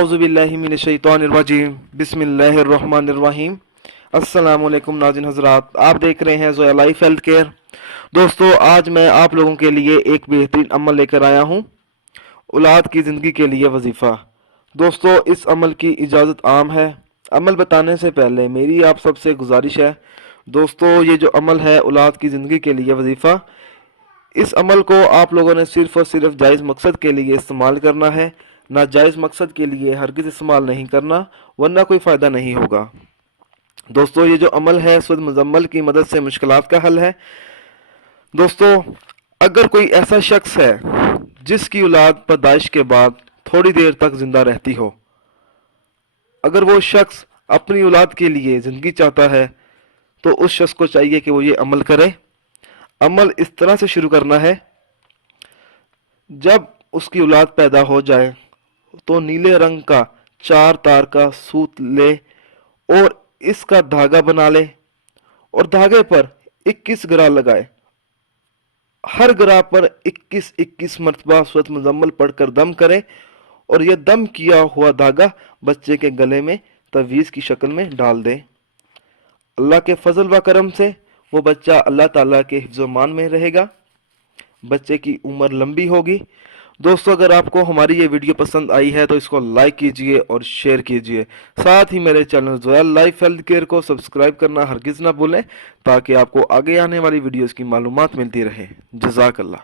اعوذ باللہ من الشیطان الرجیم بسم اللہ الرحمن الرحیم۔ السلام علیکم ناظرین حضرات، آپ دیکھ رہے ہیں زویا لائف ہیلتھ کیئر۔ دوستو، آج میں آپ لوگوں کے لیے ایک بہترین عمل لے کر آیا ہوں، اولاد کی زندگی کے لیے وظیفہ۔ دوستو، اس عمل کی اجازت عام ہے۔ عمل بتانے سے پہلے میری آپ سب سے گزارش ہے دوستو، یہ جو عمل ہے اولاد کی زندگی کے لیے وظیفہ، اس عمل کو آپ لوگوں نے صرف اور صرف جائز مقصد کے لیے استعمال کرنا ہے، ناجائز مقصد کے لیے ہرگز استعمال نہیں کرنا، ورنہ کوئی فائدہ نہیں ہوگا۔ دوستو، یہ جو عمل ہے سود مزمل کی مدد سے مشکلات کا حل ہے۔ دوستو، اگر کوئی ایسا شخص ہے جس کی اولاد پیدائش کے بعد تھوڑی دیر تک زندہ رہتی ہو، اگر وہ شخص اپنی اولاد کے لیے زندگی چاہتا ہے تو اس شخص کو چاہیے کہ وہ یہ عمل کرے۔ عمل اس طرح سے شروع کرنا ہے، جب اس کی اولاد پیدا ہو جائے تو نیلے رنگ کا 4 تار کا سوت لے اور اس کا دھاگا بنا لے اور دھاگے پر 21 گرا لگائے۔ ہر گرا پر 21 مرتبہ سورۃ مزمل پڑھ کر دم کرے اور یہ دم کیا ہوا دھاگا بچے کے گلے میں تعویذ کی شکل میں ڈال دے۔ اللہ کے فضل و کرم سے وہ بچہ اللہ تعالیٰ کے حفظ و امان میں رہے گا، بچے کی عمر لمبی ہوگی۔ دوستو، اگر آپ کو ہماری یہ ویڈیو پسند آئی ہے تو اس کو لائک کیجئے اور شیئر کیجئے، ساتھ ہی میرے channel Zoya life health care کو سبسکرائب کرنا ہرگز نہ بھولیں، تاکہ آپ کو آگے آنے والی ویڈیوز کی معلومات ملتی رہے۔ جزاک اللہ۔